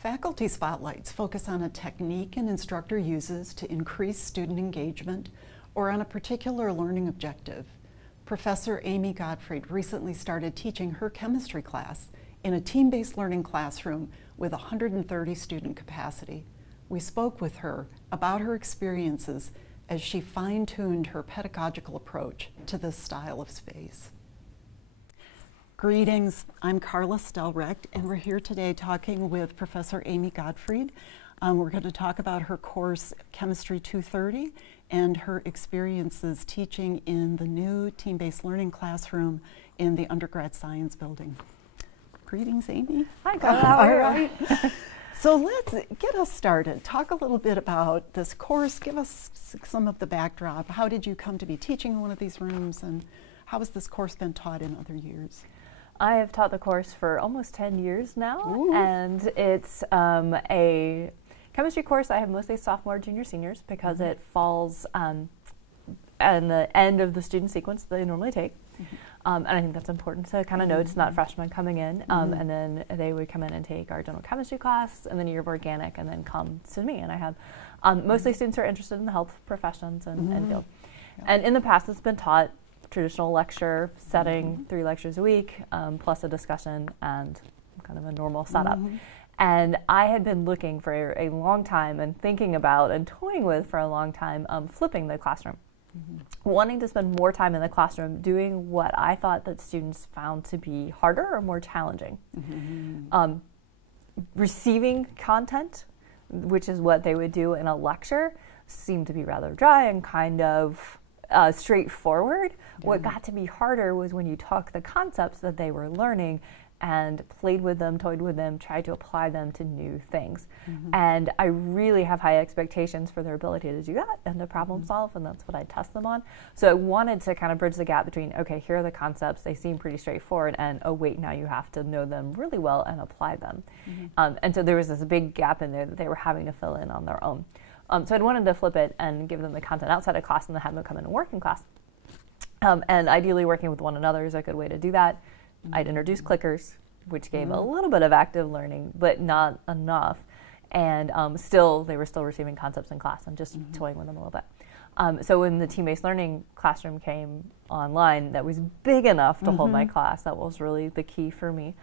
Faculty Spotlights focus on a technique an instructor uses to increase student engagement or on a particular learning objective. Professor Amy Gottfried recently started teaching her chemistry class in a team-based learning classroom with 130 student capacity. We spoke with her about her experiences as she fine-tuned her pedagogical approach to this style of space. Greetings, I'm Carla Stelrecht, and we're here today talking with Professor Amy Gottfried. We're going to talk about her course, Chemistry 230, and her experiences teaching in the new team-based learning classroom in the undergrad science building. Greetings, Amy. Hi, Carla. How are you? So let's get us started. Talk a little bit about this course. Give us some of the backdrop. How did you come to be teaching in one of these rooms, and how has this course been taught in other years? I have taught the course for almost 10 years now. Ooh. And it's a chemistry course I have mostly sophomore, junior, seniors because it falls at the end of the student sequence that they normally take. And I think that's important to kind of know it's not freshmen coming in, and then they would come in and take our general chemistry class and then a year of organic and then come to me. And I have mostly students who are interested in the health professions and field. Yeah. And in the past it's been taught traditional lecture setting, 3 lectures a week, plus a discussion and kind of a normal setup. And I had been looking for a long time and thinking about and toying with for a long time flipping the classroom. Wanting to spend more time in the classroom doing what I thought that students found to be harder or more challenging. Receiving content, which is what they would do in a lecture, seemed to be rather dry and kind of straightforward. What got to be harder was when you took the concepts that they were learning and played with them, toyed with them, tried to apply them to new things. And I really have high expectations for their ability to do that and to problem solve, and that's what I test them on. So I wanted to kind of bridge the gap between, okay, here are the concepts, they seem pretty straightforward, and oh wait, now you have to know them really well and apply them. And so there was this big gap in there that they were having to fill in on their own. So I'd wanted to flip it and give them the content outside of class and then have them come in and work in class. And ideally working with one another is a good way to do that. I'd introduce clickers, which gave a little bit of active learning, but not enough. And they were still receiving concepts in class and just toying with them a little bit. So when the team-based learning classroom came online, that was big enough to hold my class. That was really the key for me,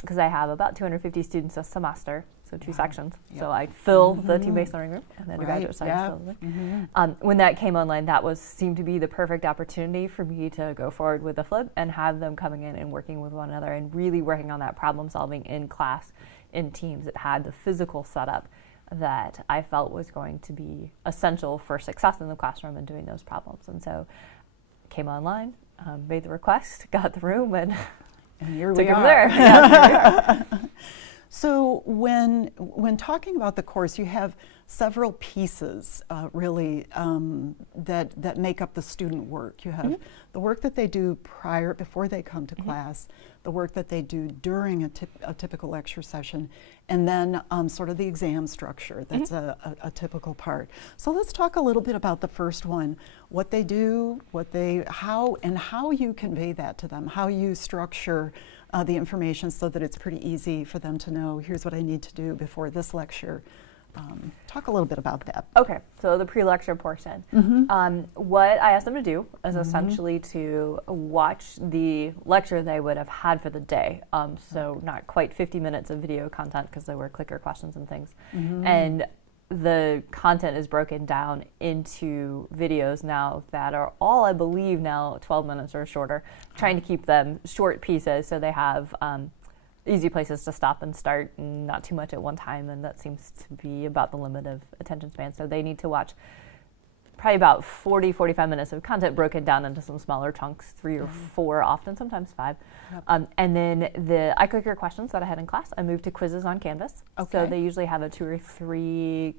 because I have about 250 students a semester, so 2 sections. So I fill the team-based learning room and then a graduate science building. When that came online, that seemed to be the perfect opportunity for me to go forward with the flip and have them coming in and working with one another and really working on that problem solving in class, in teams. It had the physical setup that I felt was going to be essential for success in the classroom and doing those problems. And so came online, made the request, got the room, and here took we it from are. there. Yeah. So when talking about the course, you have several pieces really that make up the student work. You have the work that they do before they come to class, the work that they do during a typical lecture session, and then sort of the exam structure. That's a typical part. So let's talk a little bit about the first one, what they do, how you convey that to them, how you structure the information so that it's pretty easy for them to know, here's what I need to do before this lecture. Talk a little bit about that. Okay, so the pre-lecture portion. What I asked them to do is essentially to watch the lecture they would have had for the day. So not quite 50 minutes of video content because there were clicker questions and things. And the content is broken down into videos now that are all, I believe now, 12 minutes or shorter, trying to keep them short pieces so they have easy places to stop and start, and not too much at one time, and that seems to be about the limit of attention span. So they need to watch probably about 40-45 minutes of content broken down into some smaller chunks, 3 or 4 often, sometimes 5. And then the iClicker questions that I had in class, I moved to quizzes on Canvas. So they usually have a 2 or 3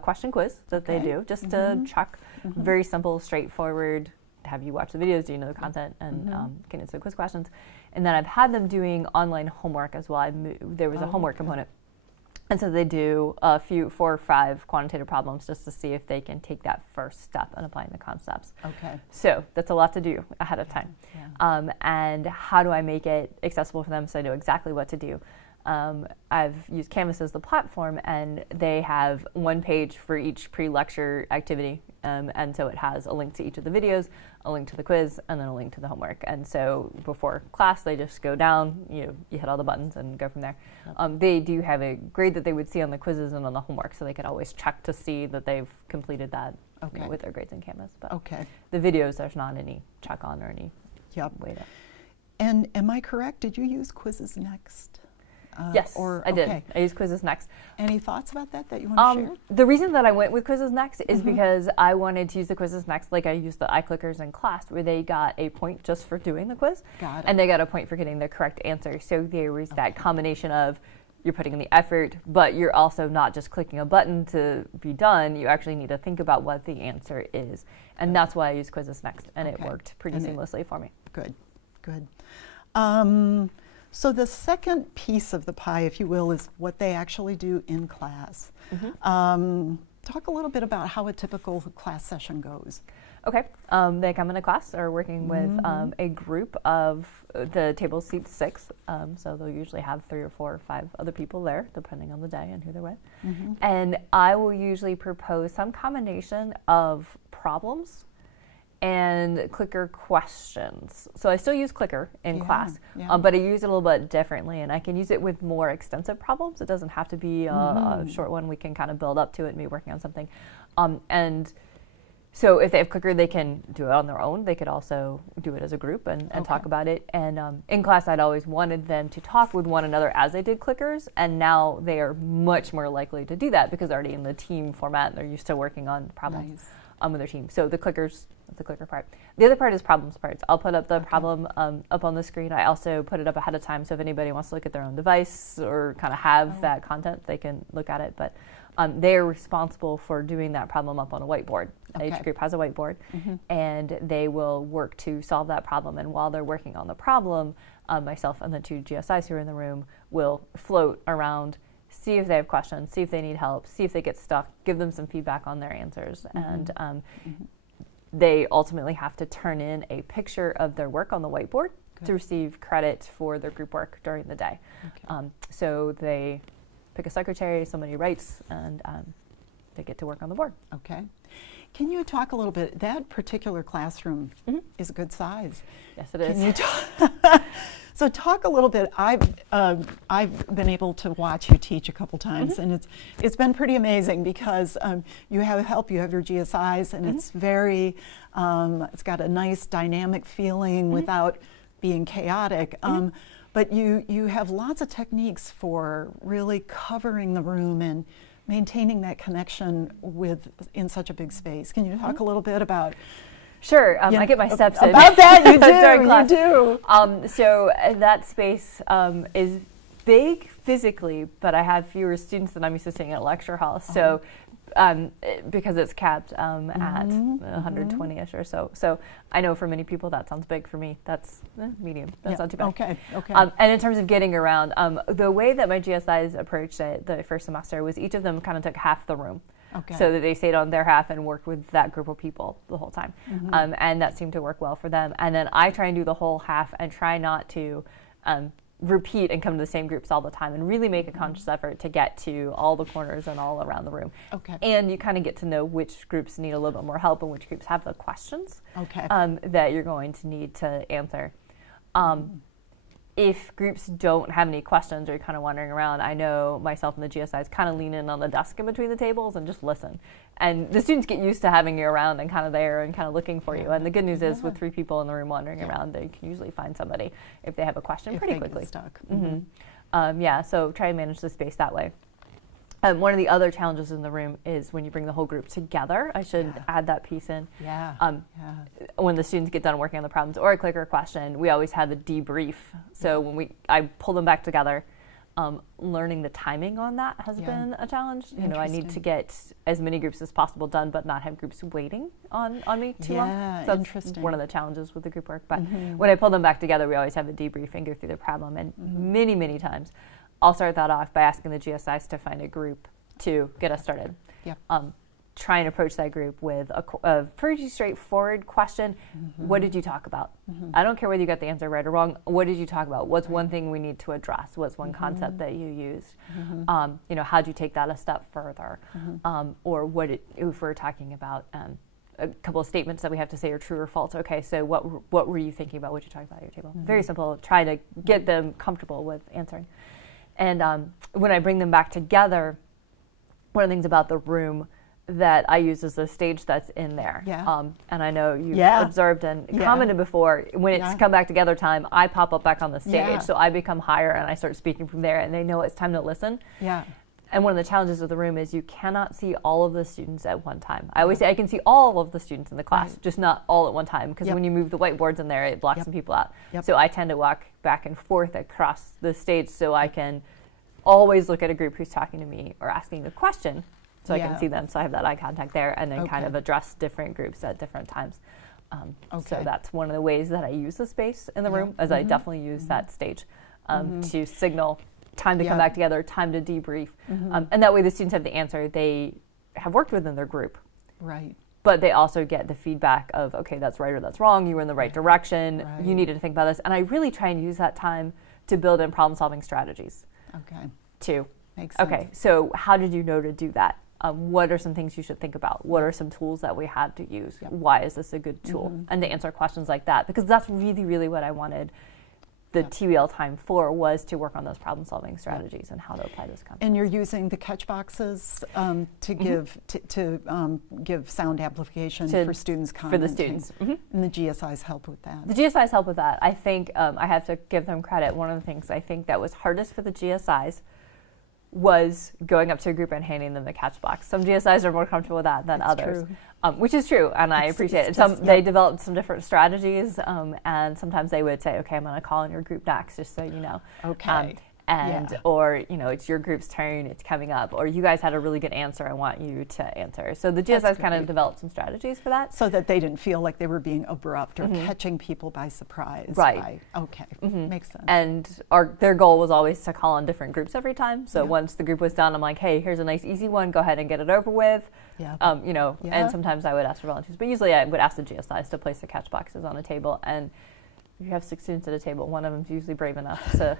question quiz that they do, just to check. Very simple, straightforward. Have you watched the videos? Do you know the content? And get into the quiz questions. And then I've had them doing online homework as well. There was a homework component. And so they do a 4 or 5 quantitative problems just to see if they can take that first step in applying the concepts. So that's a lot to do ahead of time. And how do I make it accessible for them so I know exactly what to do? I've used Canvas as the platform, and they have one page for each pre-lecture activity. And so it has a link to each of the videos, a link to the quiz, and then a link to the homework. And so before class, they just go down, you hit all the buttons and go from there. They do have a grade that they would see on the quizzes and on the homework, so they could always check to see that they've completed that with their grades in Canvas. But the videos, there's not any check on or any way to. And am I correct? Did you use Quizzes Next? Yes, I did. I used Quizzes Next. Any thoughts about that you want to share? The reason that I went with Quizzes Next is because I wanted to use the Quizzes Next like I used the iClickers in class, where they got a point just for doing the quiz. And they got a point for getting the correct answer. So there was that combination of you're putting in the effort, but you're also not just clicking a button to be done. You actually need to think about what the answer is. And that's why I used Quizzes Next, and it worked pretty seamlessly for me. Good. So the second piece of the pie, if you will, is what they actually do in class. Talk a little bit about how a typical class session goes. Okay. They come into class, are working with a group of, the table seats 6, so they'll usually have 3 or 4 or 5 other people there, depending on the day and who they're with. And I will usually propose some combination of problems and clicker questions. So I still use clicker in class, but I use it a little bit differently, and I can use it with more extensive problems. It doesn't have to be a short one. We can kind of build up to it and be working on something. And so if they have clicker, they can do it on their own. They could also do it as a group and talk about it. And in class, I'd always wanted them to talk with one another as they did clickers, and now they are much more likely to do that because they're already in the team format. They're used to working on problems with their team. So the clickers, the clicker part. The other part is problems parts. I'll put up the problem up on the screen. I also put it up ahead of time, so if anybody wants to look at their own device or kind of have that content, they can look at it. But they're responsible for doing that problem up on a whiteboard. Each group has a whiteboard, and they will work to solve that problem. And while they're working on the problem, myself and the 2 GSIs who are in the room will float around, see if they have questions, see if they need help, see if they get stuck, give them some feedback on their answers. And they ultimately have to turn in a picture of their work on the whiteboard to receive credit for their group work during the day. So they pick a secretary, somebody writes, and they get to work on the board. Can you talk a little bit, that particular classroom is a good size. Yes, it is. Can you so talk a little bit, I've been able to watch you teach a couple times, and it's been pretty amazing because you have help, you have your GSIs, and it's very, it's got a nice dynamic feeling without being chaotic. But you have lots of techniques for really covering the room and maintaining that connection in such a big space. Can you talk a little bit about? Sure, I get my steps in. About that, you do. During class. You do. So that space is big physically, but I have fewer students than I'm used to seeing at a lecture hall. So because it's capped at 120-ish or so. So I know for many people that sounds big. For me, that's medium. That's not too bad. And in terms of getting around, the way that my GSIs approached it the first semester was each of them kind of took half the room. So that they stayed on their half and worked with that group of people the whole time. And that seemed to work well for them. And then I try and do the whole half and try not to repeat and come to the same groups all the time, and really make a conscious effort to get to all the corners and all around the room. And you kind of get to know which groups need a little bit more help and which groups have the questions that you're going to need to answer. If groups don't have any questions or you're kind of wandering around, I know myself and the GSIs kind of lean in on the desk in between the tables and just listen. And the students get used to having you around and kind of there and kind of looking for you. And the good news is with 3 people in the room wandering around, they can usually find somebody if they have a question pretty quickly. Stuck. So try and manage the space that way. One of the other challenges in the room is when you bring the whole group together. I should add that piece in. When the students get done working on the problems or a clicker question, we always have a debrief. So when I pull them back together, learning the timing on that has been a challenge. You know, I need to get as many groups as possible done, but not have groups waiting on me too long. So that's one of the challenges with the group work. But when I pull them back together, we always have a debrief and go through the problem. And many, many times, I'll start that off by asking the GSIs to find a group to get us started. try and approach that group with a pretty straightforward question. What did you talk about? I don't care whether you got the answer right or wrong. What did you talk about? What's one thing we need to address? What's one concept that you used? You know, how'd you take that a step further? Or if we're talking about a couple of statements that we have to say are true or false. Okay, so what were you thinking about? What did you talk about at your table? Very simple. Try to get them comfortable with answering. And when I bring them back together, one of the things about the room that I use is the stage that's in there. And I know you've observed and commented before, when it's come back together time, I pop up back on the stage. So I become higher and I start speaking from there, and they know it's time to listen. And one of the challenges of the room is you cannot see all of the students at one time. I always say I can see all of the students in the class, just not all at one time, because when you move the whiteboards in there, it blocks some people out. So I tend to walk back and forth across the stage so I can always look at a group who's talking to me or asking a question, so I can see them. So I have that eye contact there, and then kind of address different groups at different times. So that's one of the ways that I use the space in the room, as I definitely use that stage to signal time to come back together, time to debrief. And that way the students have the answer they have worked with in their group. But they also get the feedback of, okay, that's right or that's wrong, you were in the right direction, you needed to think about this. And I really try and use that time to build in problem-solving strategies. Makes sense. Okay, so how did you know to do that? What are some things you should think about? What are some tools that we had to use? Why is this a good tool? And to answer questions like that, because that's really, really what I wanted the TBL time for, was to work on those problem-solving strategies and how to apply those concepts. And you're using the catch boxes to give give sound amplification for students commenting. For the students. And the GSIs help with that. The GSIs help with that. I think I have to give them credit. One of the things I think that was hardest for the GSIs was going up to a group and handing them the catch box. Some GSIs are more comfortable with that than others, which is true, and I appreciate it. They developed some different strategies, and sometimes they would say, okay, I'm going to call in your group next, just so you know. Or, you know, it's your group's turn, it's coming up, or you guys had a really good answer, I want you to answer. So the GSIs kind of developed some strategies for that. So that they didn't feel like they were being abrupt or catching people by surprise. Makes sense. And their goal was always to call on different groups every time. So once the group was done, I'm like, hey, here's a nice easy one, go ahead and get it over with. You know, and sometimes I would ask for volunteers, but usually I would ask the GSIs to place the catch boxes on a table. And if you have 6 students at a table, one of them's usually brave enough to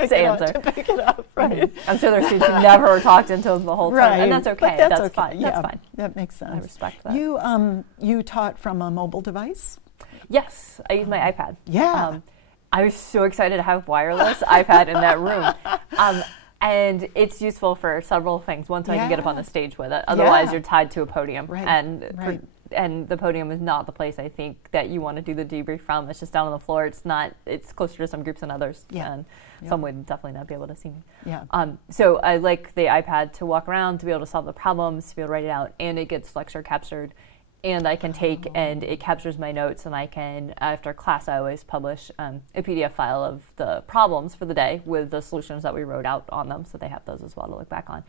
answer. To pick it up, I'm sure there are students who never talked into them the whole time, and that's okay. That's fine. Yeah, that's fine. That makes sense. I respect that. You taught from a mobile device? Yes, I used my iPad. I was so excited to have wireless iPad in that room. And it's useful for several things. One, so I can get up on the stage with it. Otherwise, you're tied to a podium. And the podium is not the place, I think, that you want to do the debrief from. It's just down on the floor. It's not. It's closer to some groups than others. And some would definitely not be able to see me. So I like the iPad to walk around, to be able to solve the problems, to be able to write it out, and it gets lecture captured. And I can take, and it captures my notes, and I can, after class, I always publish a PDF file of the problems for the day with the solutions that we wrote out on them, so they have those as well to look back on.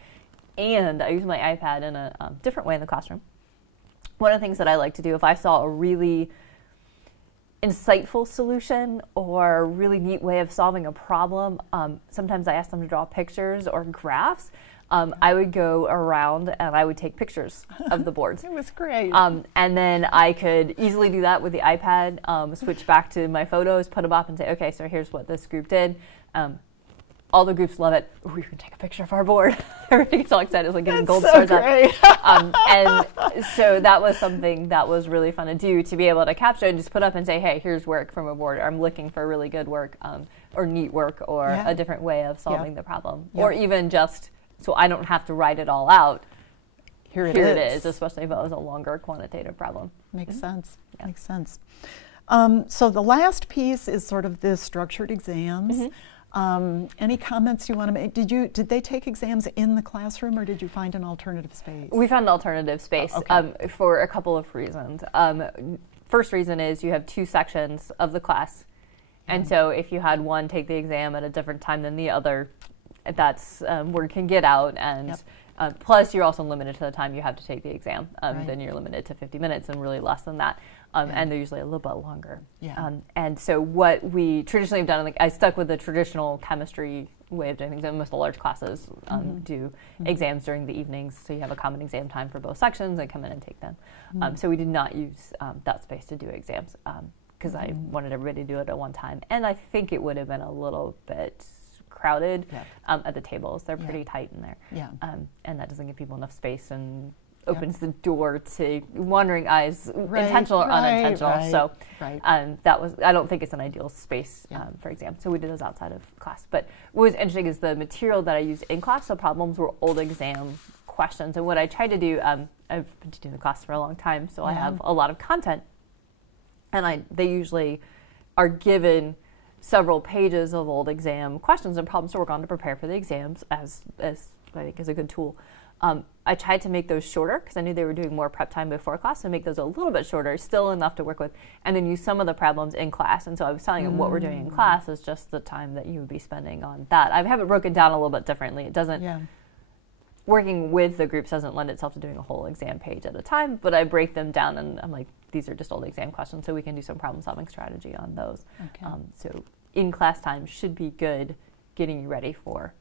And I use my iPad in a different way in the classroom. One of the things that I like to do, if I saw a really insightful solution or a really neat way of solving a problem, sometimes I ask them to draw pictures or graphs. I would go around and I would take pictures of the boards. It was great. And then I could easily do that with the iPad, switch back to my photos, put them up and say, okay, so here's what this group did. All the groups love it. Ooh, you can take a picture of our board. Everybody gets all excited. It's like getting gold stars up. And so that was something that was really fun to do, to be able to capture and just put up and say, hey, here's work from a board. Or I'm looking for really good work or neat work or a different way of solving the problem. Or even just so I don't have to write it all out. Here it is, especially if it was a longer quantitative problem. Makes sense. Makes sense. So the last piece is sort of the structured exams. Any comments you want to make? Did they take exams in the classroom, or did you find an alternative space? We found an alternative space for a couple of reasons. First reason is you have 2 sections of the class, and so if you had one take the exam at a different time than the other, that's where it can get out, and plus you're also limited to the time you have to take the exam. Then you're limited to 50 minutes and really less than that. And they're usually a little bit longer. And so what we traditionally have done, like I stuck with the traditional chemistry way of doing things. And most of the large classes do exams during the evenings, so you have a common exam time for both sections and come in and take them. So we did not use that space to do exams because I wanted everybody to do it at one time. And I think it would have been a little bit crowded at the tables. They're pretty tight in there. And that doesn't give people enough space and opens the door to wandering eyes, intentional or unintentional. So that was, I don't think it's an ideal space for exams. So we did those outside of class. But what was interesting is the material that I used in class, so problems were old exam questions. And what I tried to do, I've been teaching the class for a long time, so I have a lot of content. And they usually are given several pages of old exam questions and problems to work on to prepare for the exams, as I think is a good tool. I tried to make those shorter because I knew they were doing more prep time before class, so make those a little bit shorter, still enough to work with, and then use some of the problems in class. And so I was telling them what we're doing in class is just the time that you would be spending on that. I have it broken down a little bit differently. It doesn't, working with the groups doesn't lend itself to doing a whole exam page at a time, but I break them down and I'm like, these are just old exam questions, so we can do some problem solving strategy on those. So in class time should be good getting you ready for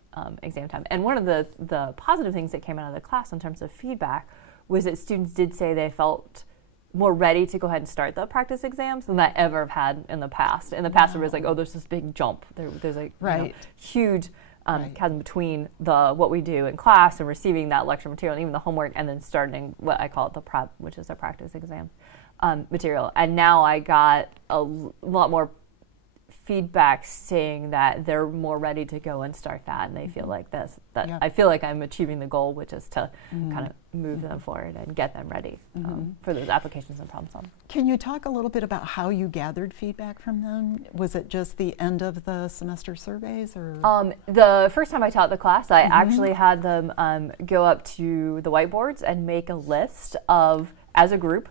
exam time. And one of the positive things that came out of the class in terms of feedback was that students did say they felt more ready to go ahead and start the practice exams than I ever have had in the past. In the past, it was like, oh, there's this big jump. There's a huge chasm between what we do in class and receiving that lecture material and even the homework, and then starting what I call it the prep, which is a practice exam material. And now I got a lot more feedback saying that they're more ready to go and start that, and they feel like I feel like I'm achieving the goal, which is to kind of move them forward and get them ready for those applications and problem solving. Can you talk a little bit about how you gathered feedback from them? Was it just the end of the semester surveys, or? The first time I taught the class, I actually had them go up to the whiteboards and make a list of, as a group,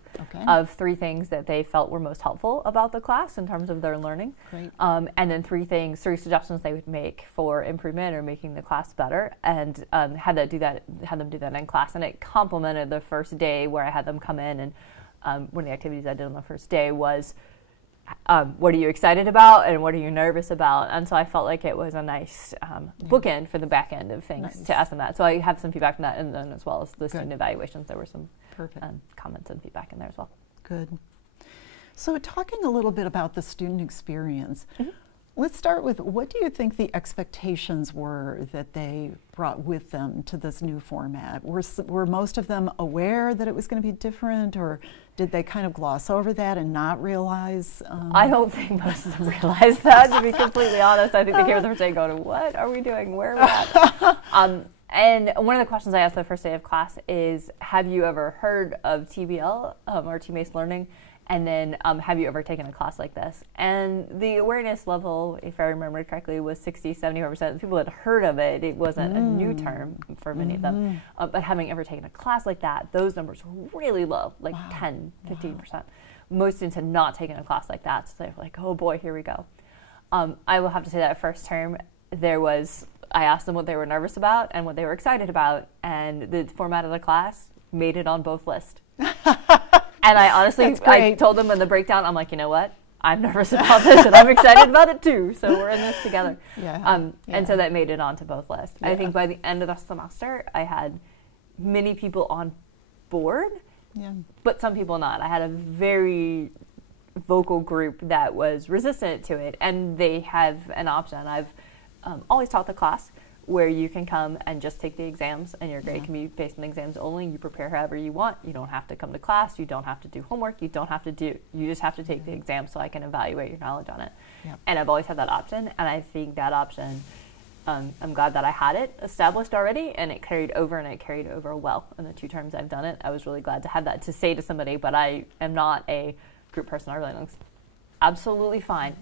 of 3 things that they felt were most helpful about the class in terms of their learning. And then 3 suggestions they would make for improvement or making the class better, and had them do that in class. And it complemented the first day where I had them come in, and one of the activities I did on the first day was, what are you excited about and what are you nervous about? And so I felt like it was a nice bookend for the back end of things to ask them that. So I have some feedback from that, and then as well as the student evaluations, there were some comments and feedback in there as well. Good. So talking a little bit about the student experience, let's start with, what do you think the expectations were that they brought with them to this new format? Were most of them aware that it was going to be different, or did they kind of gloss over that and not realize? I don't think most of them realized that, to be completely honest. I think they came to the first day going, what are we doing? Where are we at? And one of the questions I asked the first day of class is, have you ever heard of TBL, or team-based learning? And then, have you ever taken a class like this? And the awareness level, if I remember correctly, was 60–75%. People had heard of it. It wasn't a new term for many of them. But having ever taken a class like that, those numbers were really low, like 10–15%. Most students had not taken a class like that, so they were like, oh boy, here we go. I will have to say that first term, I asked them what they were nervous about and what they were excited about, and the format of the class made it on both lists. And I honestly, I told them in the breakdown, I'm like, you know what? I'm nervous about this, and I'm excited about it too. So we're in this together. And so that made it onto both lists. I think by the end of the semester, I had many people on board, but some people not. I had a very vocal group that was resistant to it, and they have an option. I've always taught the class where you can come and just take the exams, and your grade can be based on exams only. You prepare however you want. You don't have to come to class. You don't have to do homework. You just have to take the exam so I can evaluate your knowledge on it. And I've always had that option, and I think that option, I'm glad that I had it established already, and it carried over well in the 2 terms I've done it. I was really glad to have that to say to somebody, but I am not a group person. I really think it's absolutely fine.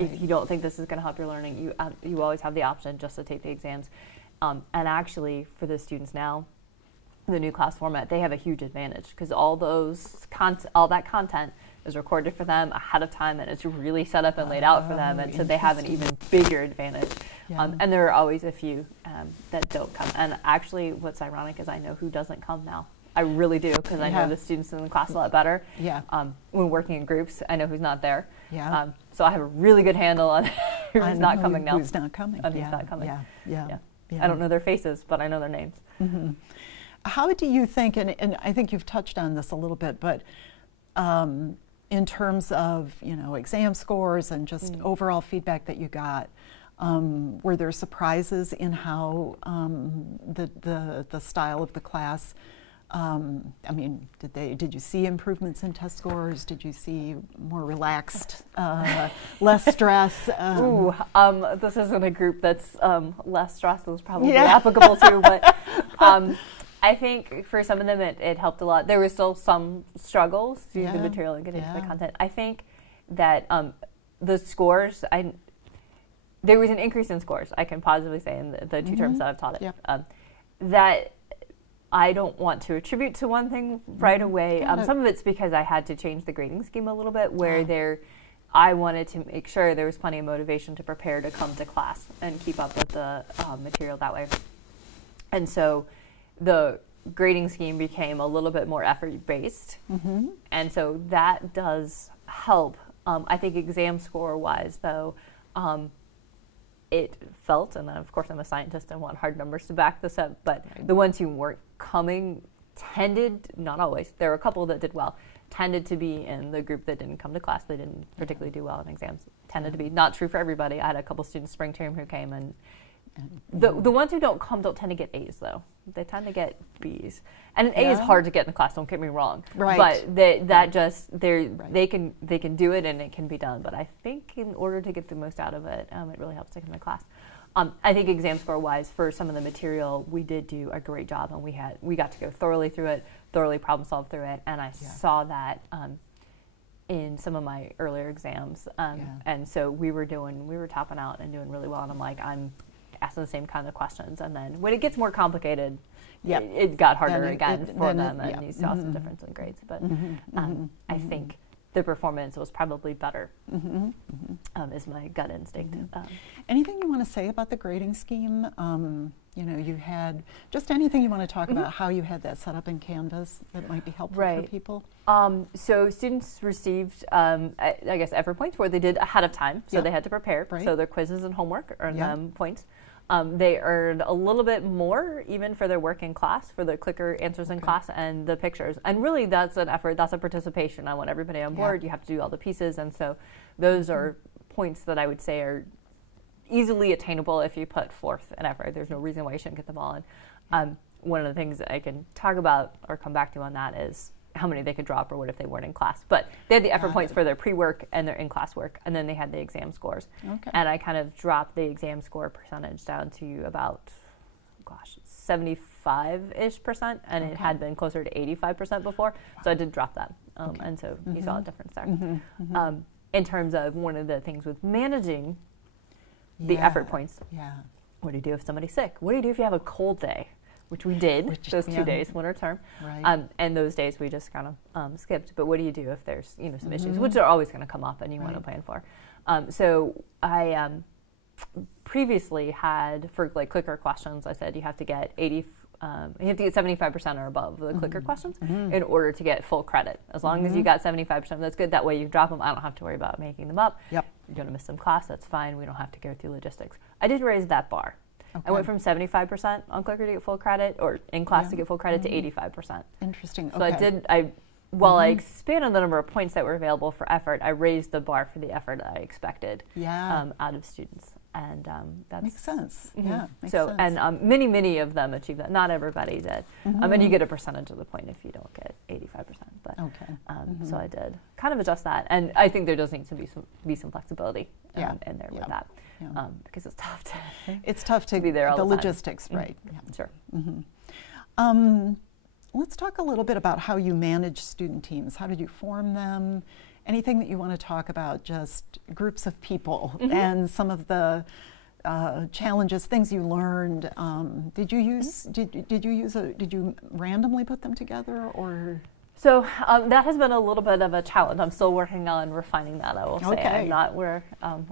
If you don't think this is going to help your learning, you always have the option just to take the exams. And actually, for the students now, the new class format, they have a huge advantage because all that content is recorded for them ahead of time, and it's really set up and laid out for them, and so they have an even bigger advantage. And there are always a few that don't come. And actually, what's ironic is I know who doesn't come now. I really do, because I know the students in the class a lot better. When working in groups, I know who's not there. So I have a really good handle on who's not coming now. Who's not coming. And who's not coming. Yeah. I don't know their faces, but I know their names. Mm-hmm. How do you think, and I think you've touched on this a little bit, but in terms of, exam scores and just overall feedback that you got, were there surprises in how the style of the class? Did you see improvements in test scores? Did you see more relaxed, less stress? This isn't a group that's less stressed. It was probably applicable to, but I think for some of them it helped a lot. There were still some struggles to the material and get into the content. I think that the scores, there was an increase in scores, I can positively say, in the 2 terms that I've taught it. That I don't want to attribute to one thing right away. Some of it's because I had to change the grading scheme a little bit, where I wanted to make sure there was plenty of motivation to prepare to come to class and keep up with the material that way. And so the grading scheme became a little bit more effort-based. And so that does help. I think exam score-wise, though, it felt, and of course I'm a scientist and want hard numbers to back this up, but the ones who weren't coming tended, not always, there were a couple that did well, tended to be in the group that didn't come to class. They didn't particularly do well in exams. Tended to be, not true for everybody. I had a couple students spring term who came, and the ones who don't come don't tend to get A's, though. They tend to get B's. And an A is hard to get in the class, don't get me wrong. But they can do it and it can be done. But I think in order to get the most out of it, it really helps to come to class. I think exam score wise, for some of the material, we did do a great job, and we got to go thoroughly through it, thoroughly problem solve through it, and I saw that in some of my earlier exams. And so we were topping out and doing really well, and I'm asking the same kind of questions, and then when it gets more complicated, it got harder again for them, and you saw some difference in grades. But I think the performance was probably better, is my gut instinct. Anything you want to say about the grading scheme? You had just anything you want to talk about how you had that set up in Canvas that might be helpful for people? So students received, I guess, effort points where they did ahead of time, so they had to prepare. So their quizzes and homework earned them points. They earned a little bit more even for their work in class, for the clicker answers in class and the pictures. And really that's an effort, that's a participation. I want everybody on board. You have to do all the pieces. And so those are points that I would say are easily attainable if you put forth an effort. There's no reason why you shouldn't get them all in. One of the things that I can talk about or come back to on that is how many they could drop or what if they weren't in class. But they had the effort points for their pre-work and their in-class work, and then they had the exam scores. And I kind of dropped the exam score percentage down to about, 75-ish%, and it had been closer to 85% before. So I did drop that, and so you saw a difference there. In terms of one of the things with managing the effort points, what do you do if somebody's sick? What do you do if you have a cold day? Which we did, those 2 days, winter term. And those days we just kind of skipped. But what do you do if there's some issues, which are always going to come up and you want to plan for? So I previously had, for clicker questions, I said you have to get 75% or above the clicker questions in order to get full credit. As long as you got 75%, that's good. That way you drop them. I don't have to worry about making them up. You're going to miss some class, that's fine. We don't have to go through logistics. I did raise that bar. I went from 75% on clicker to get full credit, or in class to get full credit, to 85%. Interesting. So while I expanded the number of points that were available for effort, I raised the bar for the effort that I expected out of students. And that makes sense. Makes sense. And many of them achieved that. Not everybody did. And you get a percentage of the point if you don't get 85%. But so I did kind of adjust that, and I think there does need to be some flexibility in there with that. Because it's tough to be there all the time. Logistics, right? Sure. Let's talk a little bit about how you manage student teams. How did you form them? Anything that you want to talk about, just groups of people and some of the challenges, things you learned. Did you randomly put them together, or? So that has been a little bit of a challenge. I'm still working on refining that, I will say. I'm not where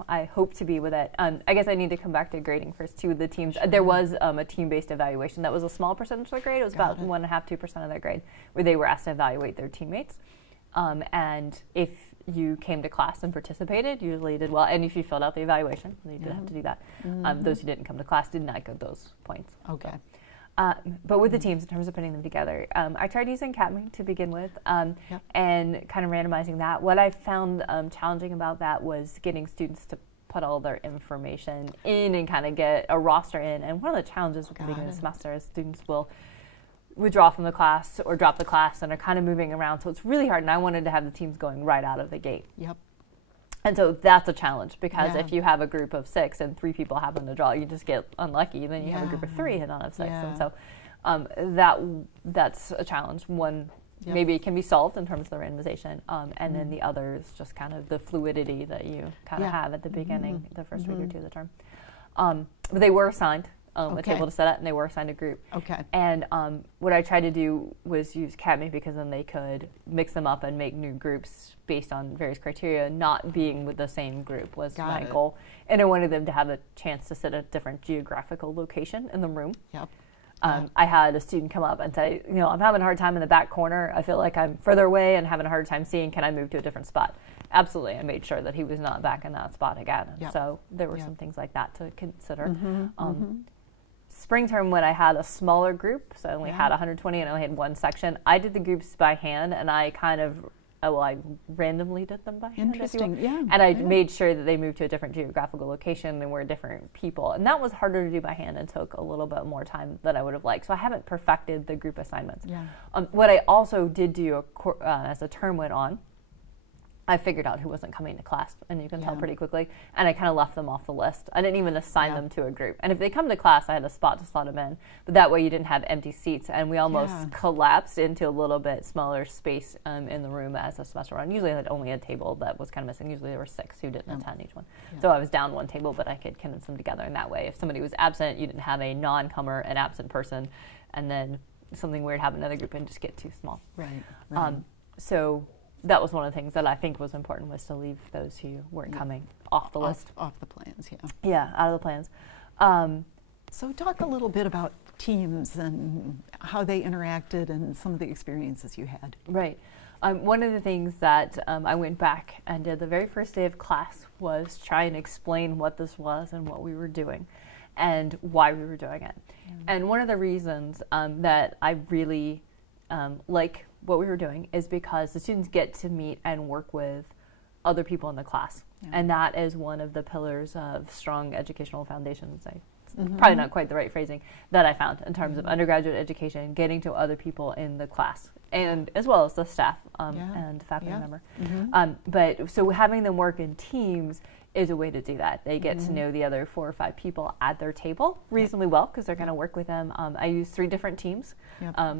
I hope to be with it. I guess I need to come back to grading first, too. The teams, there was a team-based evaluation. That was a small percentage of their grade. It was about 1.5–2% of their grade, where they were asked to evaluate their teammates. And if you came to class and participated, usually did well. And if you filled out the evaluation, you did have to do that. Those who didn't come to class did not get those points. Okay. But with the teams, in terms of putting them together, I tried using CapMe to begin with and kind of randomizing that. What I found challenging about that was getting students to put all their information in and kind of get a roster in. And one of the challenges with the beginning of the semester is students will withdraw from the class or drop the class and are kind of moving around. So it's really hard. And I wanted to have the teams going right out of the gate. Yep. And so that's a challenge, because if you have a group of 6 and 3 people happen to draw, you just get unlucky. Then you have a group of 3 and not of 6. And so that's a challenge. One, maybe it can be solved in terms of the randomization. And then the other is just kind of the fluidity that you kind of have at the beginning, the first week or 2 of the term. But they were assigned a table to set up, and they were assigned a group. Okay. And what I tried to do was use CapMe, because then they could mix them up and make new groups based on various criteria. Not being with the same group was my goal. And I wanted them to have a chance to sit at a different geographical location in the room. Yep. I had a student come up and say, I'm having a hard time in the back corner. I feel like I'm further away and having a hard time seeing. Can I move to a different spot? Absolutely. I made sure that he was not back in that spot again. So there were some things like that to consider. Spring term, when I had a smaller group, so I only had 120 and I only had one section, I did the groups by hand, and I kind of, I randomly did them by hand. Interesting, And I made sure that they moved to a different geographical location and were different people. And that was harder to do by hand and took a little bit more time than I would have liked. So I haven't perfected the group assignments. What I also did do as the term went on, I figured out who wasn't coming to class, and you can tell pretty quickly, and I kind of left them off the list. I didn't even assign them to a group. And if they come to class, I had a spot to slot them in, but that way you didn't have empty seats, and we almost collapsed into a little bit smaller space in the room as the semester went on. Usually I had only a table that was kind of missing. Usually there were 6 who didn't attend each one. So I was down one table, but I could condense them together in that way. If somebody was absent, you didn't have a non-comer, an absent person, and then something weird happened in another group and just get too small. So that was one of the things that I think was important, was to leave those who weren't coming off the list. Off the plans, out of the plans. So talk a little bit about teams and how they interacted and some of the experiences you had. Right. One of the things that I went back and did the very first day of class was try and explain what this was and what we were doing and why we were doing it. And one of the reasons that I really like what we were doing is because the students get to meet and work with other people in the class. And that is one of the pillars of strong educational foundations. Probably not quite the right phrasing that I found in terms of undergraduate education, getting to other people in the class, and as well as the staff and faculty member. But so having them work in teams is a way to do that. They get to know the other 4 or 5 people at their table reasonably well, because they're going to work with them. I use 3 different teams,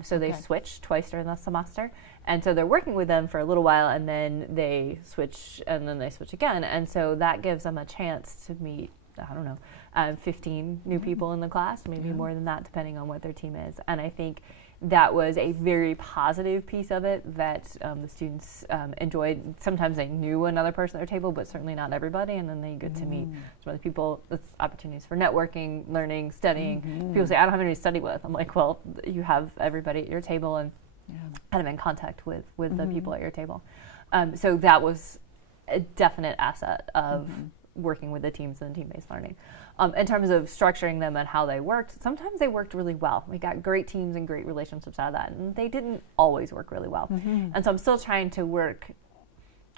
so they switch twice during the semester. And so they're working with them for a little while, and then they switch, and then they switch again. And so that gives them a chance to meet, 15 new people in the class, maybe more than that, depending on what their team is. And I think that was a very positive piece of it that the students enjoyed. Sometimes they knew another person at their table, but certainly not everybody. And then they get to meet some other people. It's opportunities for networking, learning, studying. People say, I don't have anybody to study with. I'm like, well, you have everybody at your table and kind of in contact with the people at your table. So that was a definite asset of working with the teams and team-based learning. In terms of structuring them and how they worked, sometimes they worked really well. We got great teams and great relationships out of that, and they didn't always work really well. And so I'm still trying to work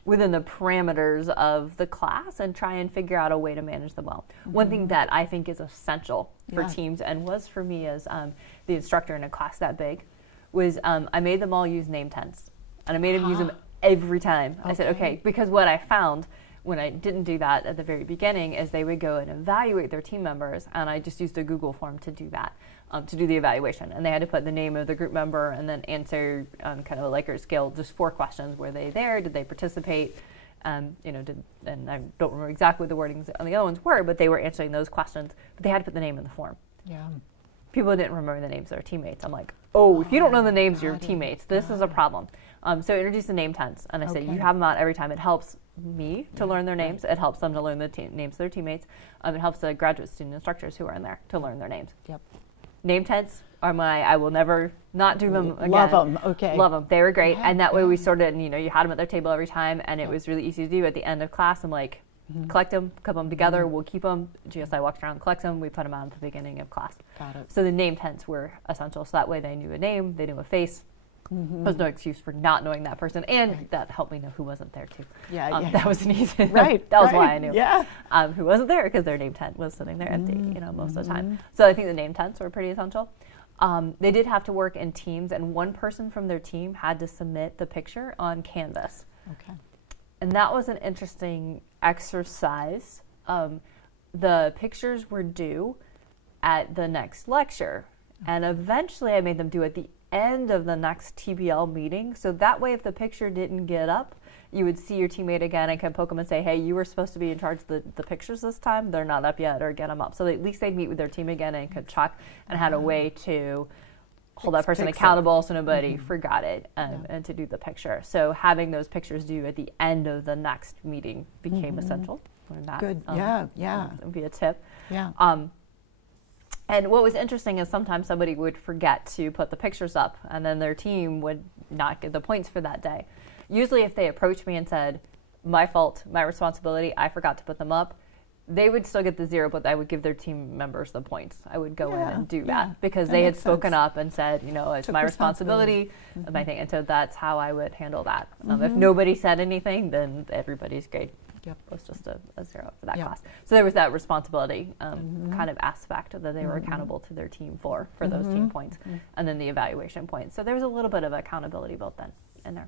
within the parameters of the class and try and figure out a way to manage them well. One thing that I think is essential for teams, and was for me as the instructor in a class that big, was I made them all use name tents. And I made them use them every time. I said, okay, because what I found when I didn't do that at the very beginning is they would go and evaluate their team members, and I just used a Google form to do that, to do the evaluation. And they had to put the name of the group member and then answer on kind of a Likert scale, just 4 questions. Were they there? Did they participate? And I don't remember exactly what the wordings on the other ones were, but they were answering those questions, but they had to put the name in the form. People didn't remember the names of their teammates. I'm like, if you don't know the names of your teammates, this is a problem. So I introduced the name tents, and I said, you have them out every time. It helps me to learn their names. It helps them to learn the names of their teammates. It helps the graduate student instructors who are in there to learn their names. Name tents I will never not do them again. Love them. Okay. Love them. They were great. Yeah, And that way yeah. we sorted, and you had them at their table every time, and it was really easy to do. At the end of class, I'm like, collect them, couple them together, we'll keep them. GSI walks around, collects them, we put them out at the beginning of class. Got it. So the name tents were essential. So that way they knew a name, they knew a face. There's no excuse for not knowing that person, and that helped me know who wasn't there too. Yeah, That was an easy. Right. That was right. why I knew. Yeah. Who wasn't there because their name tent was sitting there empty, most of the time. So I think the name tents were pretty essential. They did have to work in teams, and one person from their team had to submit the picture on Canvas. Okay. And that was an interesting exercise. The pictures were due at the next lecture, and eventually I made them do at the end of the next TBL meeting. So that way, if the picture didn't get up, you would see your teammate again and can poke them and say, hey, you were supposed to be in charge of the pictures this time. They're not up yet, or get them up. So at least they'd meet with their team again and could check and had a way to hold that person accountable so nobody forgot it and to do the picture. So having those pictures due at the end of the next meeting became essential. Learned that. Good. That would be a tip. Yeah. And what was interesting is sometimes somebody would forget to put the pictures up, and then their team would not get the points for that day. Usually if they approached me and said, my fault, my responsibility, I forgot to put them up, they would still get the 0, but I would give their team members the points. I would go in and do that because they had spoken up and said, it's my responsibility, my thing. And so that's how I would handle that. If nobody said anything, then everybody's grade was just a 0 for that class. So there was that responsibility kind of aspect that they were accountable to their team for those team points, and then the evaluation points. So there was a little bit of accountability built in there.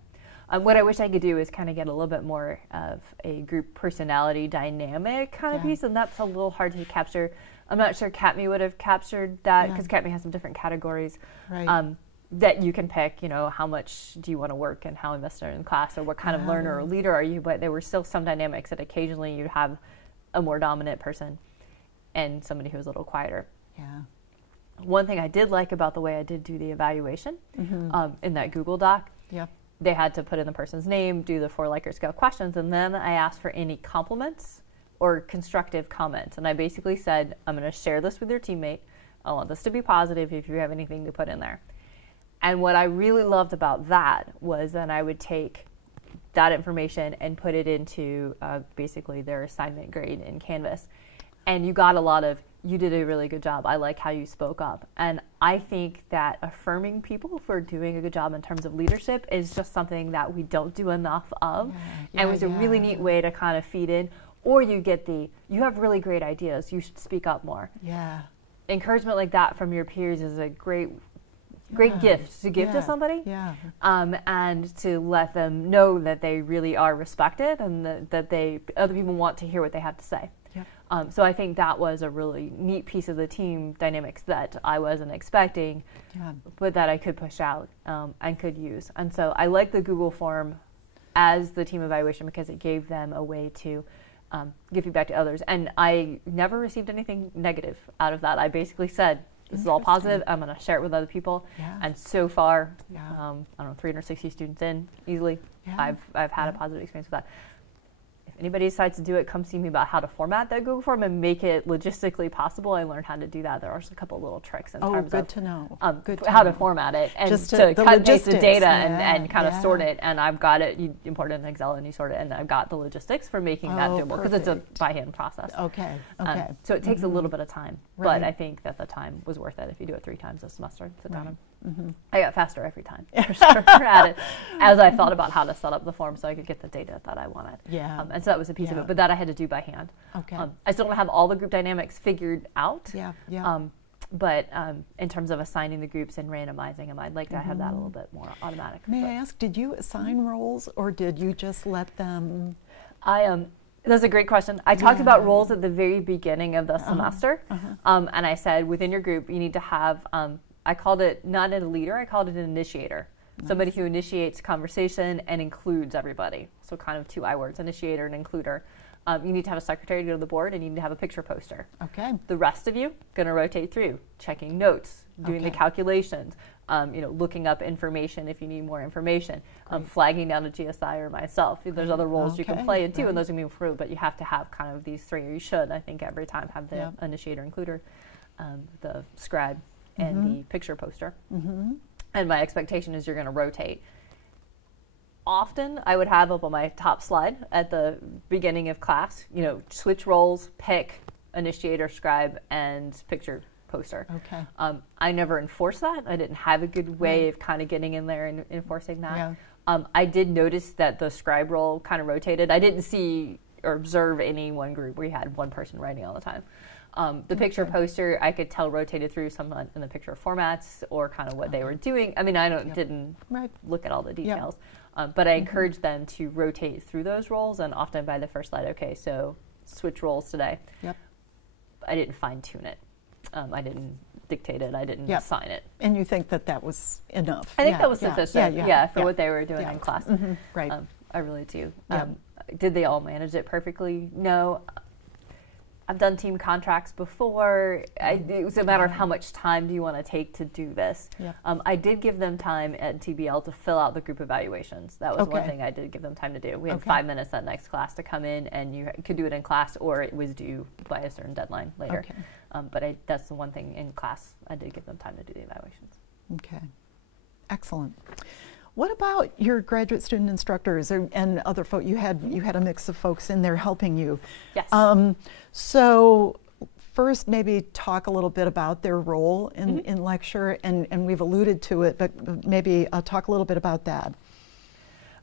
What I wish I could do is kind of get a little bit more of a group personality dynamic kind of piece, and that's a little hard to capture. I'm not sure CATME would have captured that because CATME has some different categories that you can pick, how much do you want to work and how invested in class, or what kind of learner or leader are you, but there were still some dynamics that occasionally you'd have a more dominant person and somebody who was a little quieter. Yeah. One thing I did like about the way I did do the evaluation in that Google Doc, they had to put in the person's name, do the 4 Likert scale questions, and then I asked for any compliments or constructive comments. And I basically said, I'm going to share this with your teammate. I want this to be positive if you have anything to put in there. And what I really loved about that was then I would take that information and put it into basically their assignment grade in Canvas. And you got a lot of, you did a really good job. I like how you spoke up. And I think that affirming people for doing a good job in terms of leadership is just something that we don't do enough of. And it was a really neat way to kind of feed in. Or you get you have really great ideas. You should speak up more. Yeah. Encouragement like that from your peers is a great gift to give to somebody. Yeah. And to let them know that they really are respected and that other people want to hear what they have to say. So I think that was a really neat piece of the team dynamics that I wasn't expecting, but that I could push out and could use. And so I like the Google form as the team evaluation because it gave them a way to give feedback to others. And I never received anything negative out of that. I basically said, this is all positive. I'm going to share it with other people. And so far, I don't know, 360 students in easily. I've had a positive experience with that. If anybody decides to do it, come see me about how to format that Google form and make it logistically possible. I learned how to do that. There are just a couple little tricks in terms good of to know. How to format it and just to cut and paste the data and kind of sort it. And I've got it. You import it in Excel and you sort it. And I've got the logistics for making that doable because it's a by-hand process. Okay. So it takes a little bit of time. But I think that the time was worth it if you do it 3 times a semester. Sit down and I got faster every time for sure at it as I thought about how to set up the form so I could get the data that I wanted. And so that was a piece of it, but that I had to do by hand. I still don't have all the group dynamics figured out. But in terms of assigning the groups and randomizing them, I'd like to have that a little bit more automatic. May I ask, did you assign roles or did you just let them? That's a great question. I talked about roles at the very beginning of the semester, and I said within your group you need to have, I called it not a leader, I called it an initiator. Somebody who initiates conversation and includes everybody. So kind of 2 I words, initiator and includer. You need to have a secretary to go to the board and you need to have a picture poster. The rest of you going to rotate through, checking notes, doing the calculations, looking up information if you need more information, flagging down a GSI or myself. There's other roles you can play in too, and those are moving through, but you have to have kind of these 3, or you should, I think, every time have the initiator, includer, the scribe, and the picture poster. And my expectation is you're going to rotate. Often I would have up on my top slide at the beginning of class, you know, switch roles, pick, initiator, scribe, and picture poster. Okay. I never enforced that. I didn't have a good way of kind of getting in there and enforcing that. Yeah. I did notice that the scribe role kind of rotated. I didn't see or observe any one group where you had one person writing all the time. The picture poster, I could tell rotated through some in the picture formats or kind of what they were doing. I mean, I didn't look at all the details, but I encouraged them to rotate through those roles, and often by the first slide, okay, so switch roles today. I didn't fine tune it. I didn't dictate it. I didn't sign it. And you think that that was enough? I think that was sufficient, for what they were doing in class. Right. I really do. Did they all manage it perfectly? No. I've done team contracts before. It was a matter of how much time do you want to take to do this. I did give them time at TBL to fill out the group evaluations. That was one thing I did give them time to do. We had 5 minutes that next class to come in, and you could do it in class, or it was due by a certain deadline later. But that's the one thing in class. I did give them time to do the evaluations. Okay. Excellent. What about your graduate student instructors and other folks? You had a mix of folks in there helping you. Yes. So first, maybe talk a little bit about their role in lecture, and we've alluded to it, but maybe talk a little bit about that.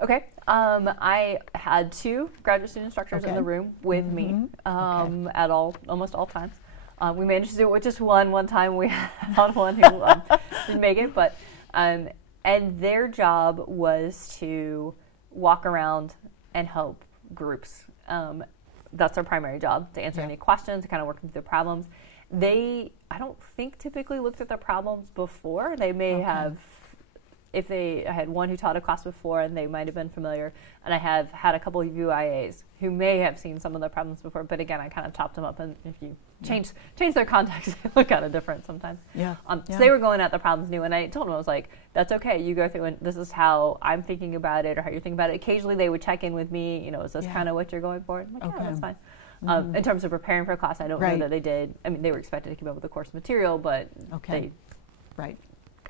Okay. I had 2 graduate student instructors in the room with me at almost all times. We managed to do it with just one time. We had one who didn't make it, but. And their job was to walk around and help groups. That's their primary job, to answer any questions, to kind of work through the problems. I don't think typically looked at the problems before. They may have, I had one who taught a class before and they might have been familiar, and I have had a couple of UIAs who may have seen some of the problems before, but again, I kind of chopped them up, and if you change their context, they look kind of different sometimes. So they were going at the problems new, and I told them, I was like, that's okay, you go through, and this is how I'm thinking about it, or how you're thinking about it. Occasionally they would check in with me, is this kind of what you're going for? I'm like, that's fine. In terms of preparing for a class, I don't know that they did. I mean, they were expected to keep up with the course material, but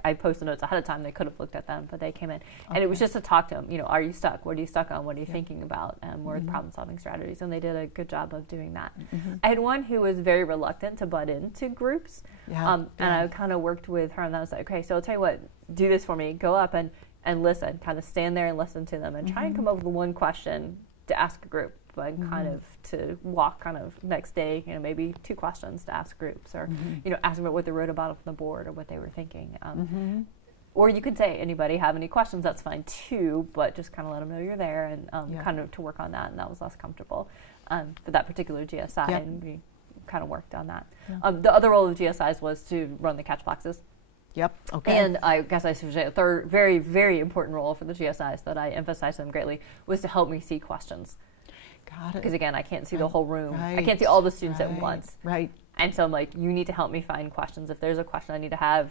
I posted notes ahead of time. They could have looked at them, but they came in. And it was just to talk to them. Are you stuck? What are you stuck on? What are you thinking about? What are the problem-solving strategies? And they did a good job of doing that. I had one who was very reluctant to butt into groups. And I kind of worked with her, and I was like, okay, so I'll tell you what, do this for me. Go up and listen. Kind of stand there and listen to them and try and come up with one question to ask a group. But kind of to walk kind of next day, maybe 2 questions to ask groups, or, ask them about what they wrote about on the board or what they were thinking. Or you could say, anybody have any questions, that's fine too, but just kind of let them know you're there, and kind of to work on that, and that was less comfortable for that particular GSI, and we kind of worked on that. The other role of GSIs was to run the catch boxes. And I guess I should say a third very, very important role for the GSIs that I emphasized them greatly was to help me see questions. Got it. Because again, I can't see the whole room. I can't see all the students at once. And so I'm like, you need to help me find questions. If there's a question I need to have,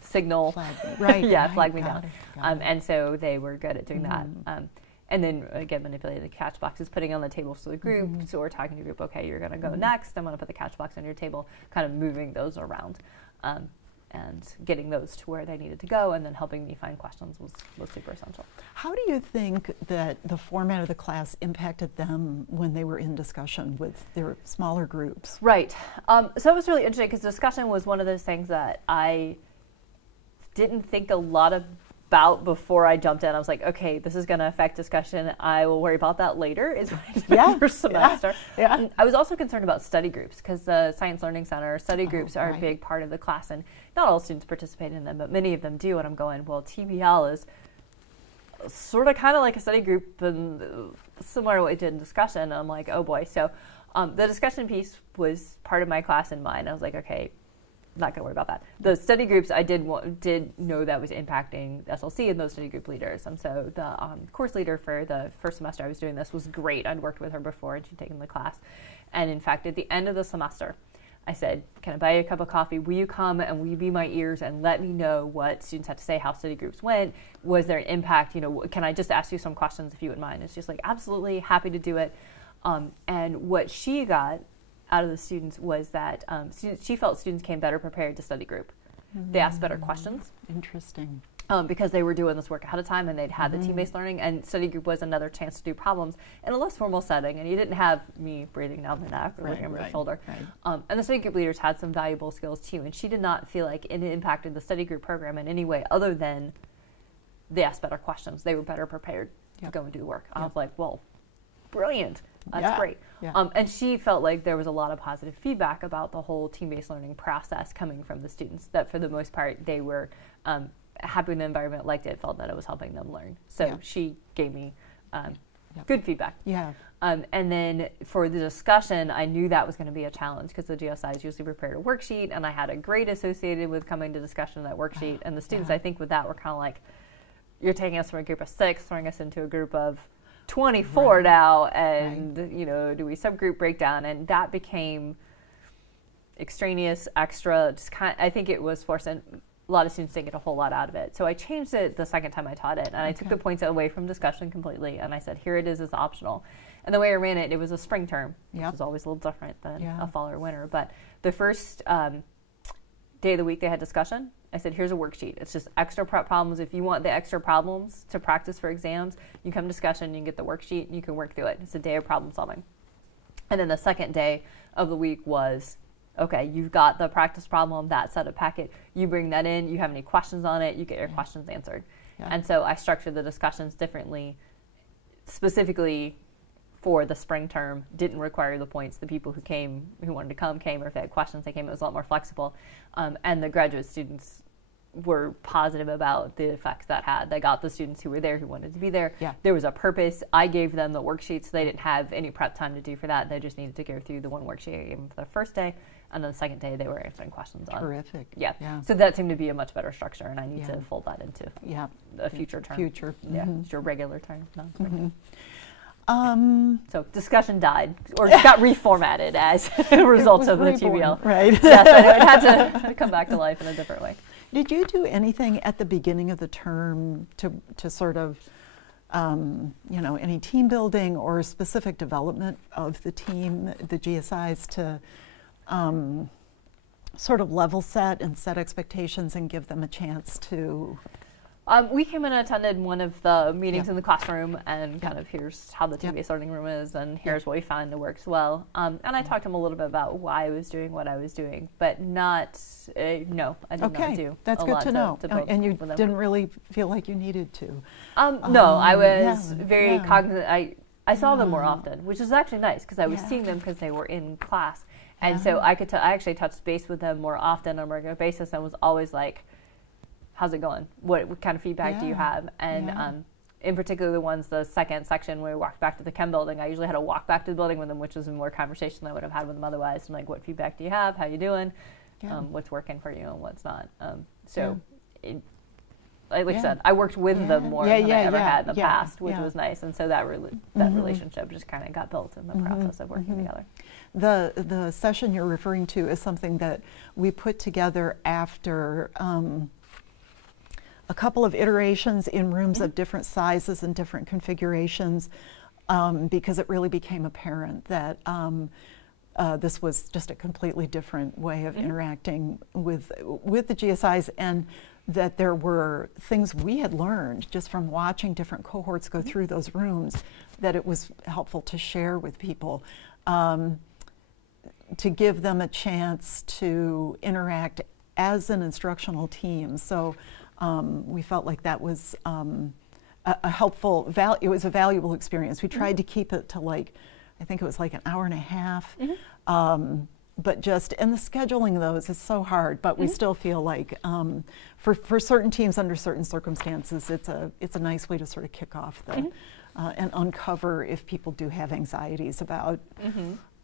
signal. Flag me down. And so they were good at doing that. And then again, manipulating the catch boxes, putting on the tables to the group. So we're talking to the group, okay, you're going to go next. I'm going to put the catch box on your table, kind of moving those around. And getting those to where they needed to go, and then helping me find questions was super essential. How do you think that the format of the class impacted them when they were in discussion with their smaller groups? Right. So it was really interesting, because discussion was one of those things that I didn't think a lot about before I jumped in. I was like, okay, this is going to affect discussion. I will worry about that later, is what I did my first semester. I was also concerned about study groups, because the Science Learning Center study groups are a big part of the class, and not all students participate in them, but many of them do. And I'm going, well, TBL is sort of kind of like a study group, and similar to what we did in discussion. And I'm like, oh boy. So the discussion piece was part of my class in mind. I was like, okay, not going to worry about that. The study groups, I did know that was impacting SLC and those study group leaders. And so the course leader for the first semester I was doing this was great. I'd worked with her before, and she'd taken the class. And in fact, at the end of the semester, I said, can I buy you a cup of coffee? Will you come and will you be my ears and let me know what students had to say, how study groups went? Was there an impact? Can I just ask you some questions if you wouldn't mind? It's just like, absolutely, happy to do it. And what she got out of the students was that she felt students came better prepared to study group. they asked better questions. Interesting. Because they were doing this work ahead of time and they'd had the team-based learning, and study group was another chance to do problems in a less formal setting, and you didn't have me breathing down the neck or looking over the shoulder. Right. And the study group leaders had some valuable skills too, and she did not feel like it impacted the study group program in any way other than they asked better questions. They were better prepared to go and do work. I was like, well, brilliant. That's great. Yeah. And she felt like there was a lot of positive feedback about the whole team-based learning process coming from the students, that for the most part they were happy with the environment, liked it, felt that it was helping them learn. So she gave me good feedback. Yeah. And then for the discussion, I knew that was going to be a challenge because the GSIs usually prepared a worksheet, and I had a grade associated with coming to discussion of that worksheet. And the students, I think, with that were kind of like, you're taking us from a group of 6, throwing us into a group of 24 now, and you know, do we subgroup breakdown? And that became extraneous, extra. Just kind of, I think it was forced, and a lot of students didn't get a whole lot out of it. So I changed it the second time I taught it, and I took the points away from discussion completely, and I said, here it is as optional. And the way I ran it, it was a spring term, which is always a little different than a fall or winter. But the first day of the week they had discussion. I said, here's a worksheet. It's just extra prep problems. If you want the extra problems to practice for exams, you come to discussion, you can get the worksheet, and you can work through it. It's a day of problem solving. And then the second day of the week was, okay, you've got the practice problem, that set of packet, you bring that in, you have any questions on it, you get your questions answered. And so I structured the discussions differently, specifically for the spring term, didn't require the points. The people who wanted to come, came, or if they had questions, they came. It was a lot more flexible. And the graduate students were positive about the effects that had. They got the students who were there, who wanted to be there. There was a purpose. I gave them the worksheets. They didn't have any prep time to do for that. They just needed to go through the one worksheet I gave them for the first day, and then the second day they were answering questions on. Terrific. Yeah. So that seemed to be a much better structure, and I need to fold that into a future term. Your regular term, not spring term. So discussion died, or got reformatted as a result of the TBL. Right. Yes, I know. It had to come back to life in a different way. Did you do anything at the beginning of the term to sort of, you know, any team building or specific development of the team, the GSIs, to sort of level set and set expectations and give them a chance to? We came in and attended one of the meetings in the classroom, and kind of, here's how the team-based learning room is, and here's what we found that works well. And I talked to them a little bit about why I was doing what I was doing, but not, no, I did not do that's a good lot to know. And you with didn't really feel like you needed to? No, I was very cognizant. I saw them more often, which is actually nice, because I was seeing them because they were in class. And so I actually touched base with them more often on a regular basis, and was always like, how's it going? What kind of feedback do you have? And in particular, the second section where we walked back to the chem building, I usually had to walk back to the building with them, which was more conversation than I would have had with them otherwise. And like, what feedback do you have? How you doing? What's working for you and what's not? Like I said, I worked with them more than I ever had in the past, which was nice. And so that relationship just kind of got built in the process of working together. The session you're referring to is something that we put together after a couple of iterations in rooms of different sizes and different configurations, because it really became apparent that this was just a completely different way of interacting with the GSIs, and that there were things we had learned just from watching different cohorts go through those rooms that it was helpful to share with people, to give them a chance to interact as an instructional team. So we felt like that was a helpful, it was a valuable experience. We tried to keep it to like, I think it was like an hour and a half. But just, and the scheduling of those is so hard, but we still feel like for certain teams under certain circumstances, it's a nice way to sort of kick off the, and uncover if people do have anxieties about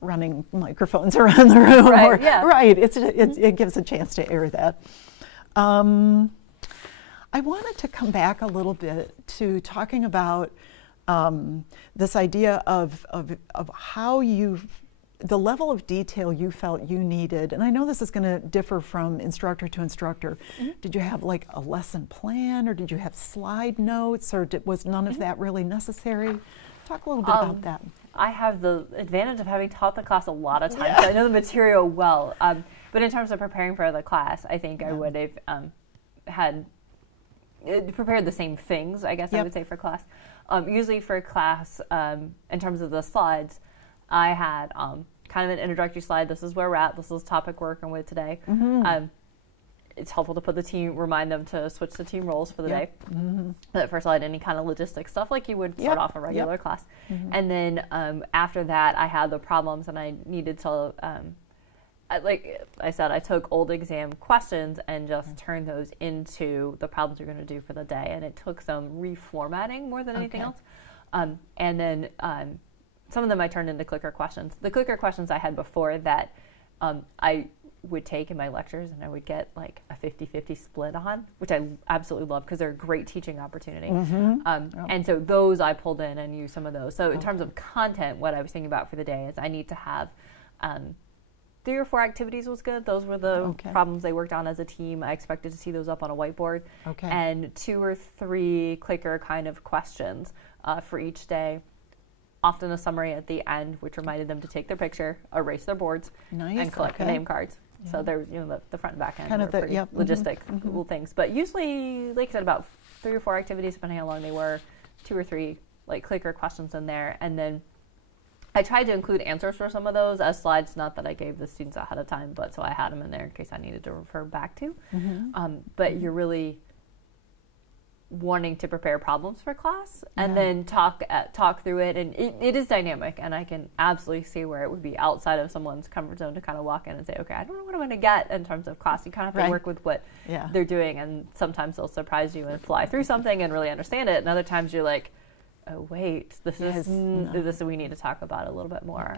running microphones around the room. It gives a chance to air that. I wanted to come back a little bit to talking about this idea of how the level of detail you felt you needed. And I know this is going to differ from instructor to instructor. Did you have like a lesson plan, or did you have slide notes, or was none of that really necessary? Talk a little bit about that. I have the advantage of having taught the class a lot of times, so I know the material well. But in terms of preparing for the class, I think I would have had prepared the same things, I guess I would say, for class. Usually for class, in terms of the slides, I had kind of an introductory slide. This is where we're at. This is topic we're working with today. It's helpful to put the team, remind them to switch the team roles for the day. That first slide, any kind of logistics stuff like you would start off a regular class. And then after that, I had the problems, and I needed to, like I said, I took old exam questions and just turned those into the problems you're going to do for the day. And it took some reformatting more than anything else. And then some of them I turned into clicker questions. The clicker questions I had before that I would take in my lectures, and I would get like a 50-50 split on, which I absolutely love because they're a great teaching opportunity. And so those I pulled in and used some of those. So in terms of content, what I was thinking about for the day is I need to have 3 or 4 activities was good. Those were the problems they worked on as a team. I expected to see those up on a whiteboard. And 2 or 3 clicker kind of questions for each day. Often a summary at the end, which reminded them to take their picture, erase their boards, and collect the name cards. So there's, the front and back end kind of pretty logistic cool things. But usually, like I said, about 3 or 4 activities, depending how long they were, 2 or 3 like clicker questions in there, and then I tried to include answers for some of those as slides. Not that I gave the students ahead of time, but so I had them in there in case I needed to refer back to. But you're really wanting to prepare problems for class and then talk through it, and it is dynamic, and I can absolutely see where it would be outside of someone's comfort zone to kind of walk in and say, okay, I don't know what I'm going to get in terms of class. You kind of have to work with what they're doing, and sometimes they'll surprise you and fly through something and really understand it, and other times you're like, oh wait, this we need to talk about a little bit more.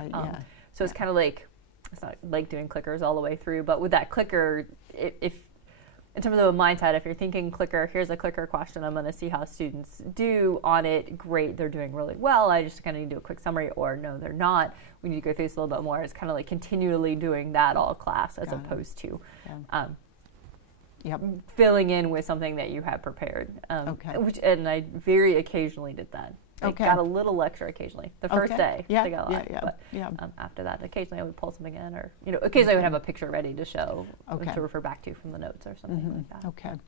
So it's kind of like, it's not like doing clickers all the way through, but with that clicker, if in terms of a mindset, if you're thinking clicker, here's a clicker question, I'm going to see how students do on it. Great, they're doing really well. I just kind of need to do a quick summary, or no, they're not. We need to go through this a little bit more. It's kind of like continually doing that all class as opposed to filling in with something that you have prepared. And I very occasionally did that. I got a little lecture occasionally. The first day, I got a lot. But after that, occasionally I would pull something in, or occasionally I would have a picture ready to show, to refer back to from the notes or something like that.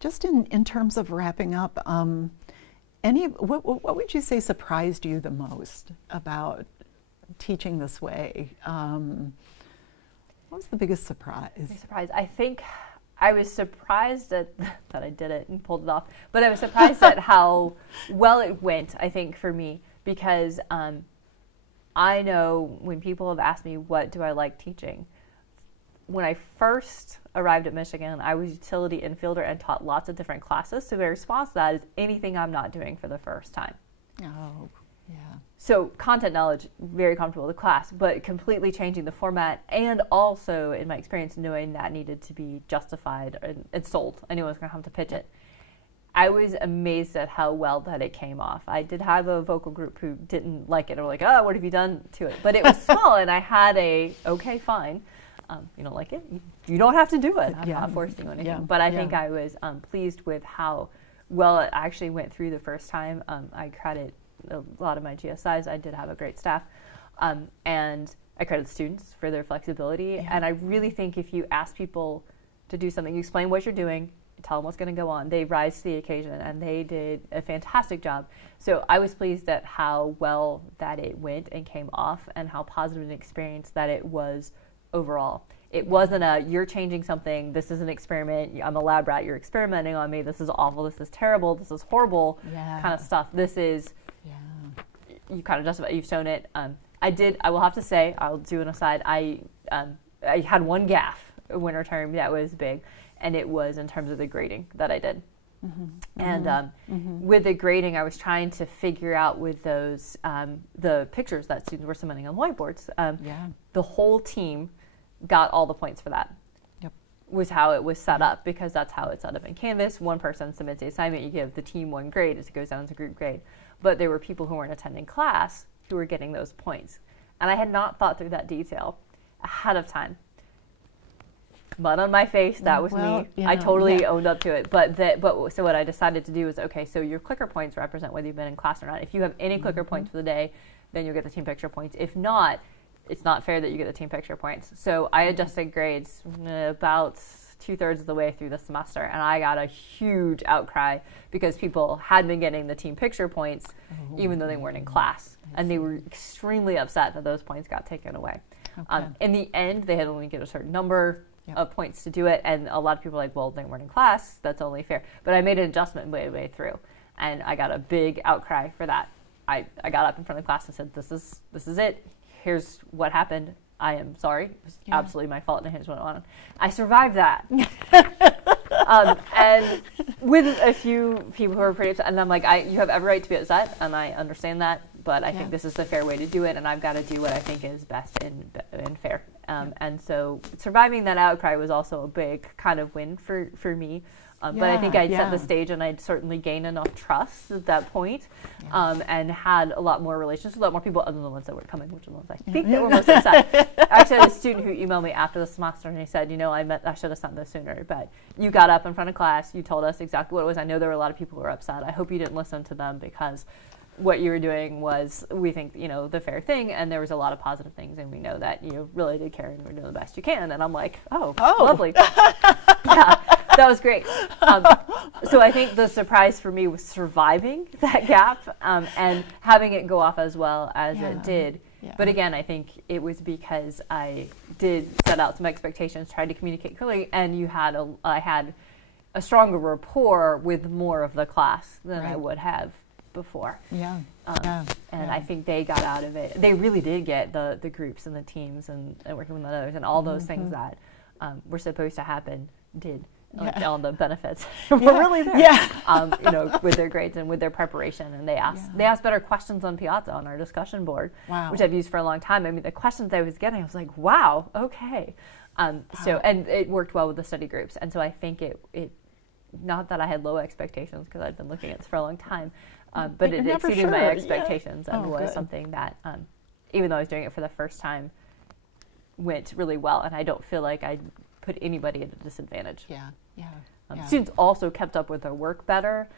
Just in terms of wrapping up, what would you say surprised you the most about teaching this way? What was the biggest surprise? I think I was surprised that I did it and pulled it off, but I was surprised at how well it went, I think, for me, because I know when people have asked me, what do I like teaching? When I first arrived at Michigan, I was utility infielder and taught lots of different classes, so my response to that is anything I'm not doing for the first time. So content knowledge, very comfortable with the class, but completely changing the format, and also, in my experience, knowing that needed to be justified and sold. I knew I was going to have to pitch it. I was amazed at how well that it came off. I did have a vocal group who didn't like it, or like, oh, what have you done to it? But it was small, and I had okay, fine. You don't like it? You don't have to do it. I'm not forcing you anything. But I think I was pleased with how well it actually went through the first time. I credit a lot of my GSIs. I did have a great staff, and I credit the students for their flexibility. And I really think if you ask people to do something, you explain what you're doing, tell them what's going to go on, they rise to the occasion, and they did a fantastic job. So I was pleased at how well that it went and came off, and how positive an experience that it was overall. It wasn't you're changing something, this is an experiment, I'm a lab rat, you're experimenting on me, this is awful, this is terrible, this is horrible kind of stuff. This is you kind of justify, you've shown it. I will have to say, I'll do an aside, I had one gaffe winter term that was big, and it was in terms of the grading that I did. And with the grading, I was trying to figure out with those the pictures that students were submitting on whiteboards. The whole team got all the points for that. Was how it was set up, because that's how it's set up in Canvas. One person submits the assignment, you give the team one grade as it goes down as a group grade. But there were people who weren't attending class who were getting those points. And I had not thought through that detail ahead of time. Mud on my face, that was me. I totally owned up to it. But so what I decided to do is, okay, so your clicker points represent whether you've been in class or not. If you have any clicker points for the day, then you'll get the team picture points. If not, it's not fair that you get the team picture points. So I adjusted grades about 2/3 of the way through the semester, and I got a huge outcry because people had been getting the team picture points even though they weren't in class. And they were extremely upset that those points got taken away. In the end, they had only get a certain number of points to do it, and a lot of people were like, well, they weren't in class, that's only fair. But I made an adjustment way through, and I got a big outcry for that. I got up in front of the class and said, this is it. Here's what happened. I am sorry. It was absolutely my fault, and here's what I wanted. I survived that. And with a few people who were pretty upset, and I'm like, you have every right to be upset, and I understand that, but I think this is the fair way to do it, and I've got to do what I think is best and fair. And so surviving that outcry was also a big kind of win for me. But I think I'd set the stage, and I'd certainly gained enough trust at that point, and had a lot more relations with a lot more people other than the ones that were coming, which are the ones I think that were most upset. I actually had a student who emailed me after the semester, and he said, I should have sent this sooner, but you got up in front of class, you told us exactly what it was. I know there were a lot of people who were upset. I hope you didn't listen to them, because what you were doing was, we think, the fair thing, and there was a lot of positive things, and we know that you really did care and were doing the best you can. And I'm like, oh. Lovely. Yeah, that was great. So I think the surprise for me was surviving that gap, and having it go off as well as it did. Yeah. But again, I think it was because I did set out some expectations, tried to communicate clearly, and I had a stronger rapport with more of the class than I would have before. And I think they got out of it. They really did get the groups and the teams and working with others, and all those things that were supposed to happen did. All the benefits were really there. With their grades and with their preparation, and they asked better questions on Piazza on our discussion board, which I've used for a long time. I mean, the questions I was getting, I was like, wow, okay. So, and it worked well with the study groups, and so I think it not that I had low expectations, because I'd been looking at this for a long time, but it exceeded my expectations, and was something that, even though I was doing it for the first time, went really well, and I don't feel like I put anybody at a disadvantage. Students also kept up with their work better,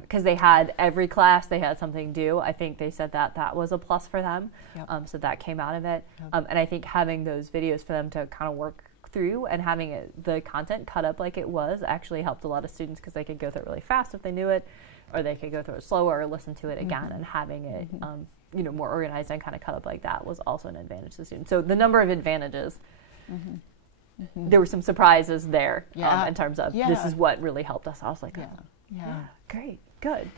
because they had every class, they had something due. I think they said that was a plus for them, so that came out of it. And I think having those videos for them to kind of work through, and having the content cut up like it was, actually helped a lot of students, because they could go through it really fast if they knew it, or they could go through it slower or listen to it again, and having it more organized and kind of cut up like that was also an advantage to the students. So the number of advantages, there were some surprises there, in terms of this is what really helped us. I was like, great, good.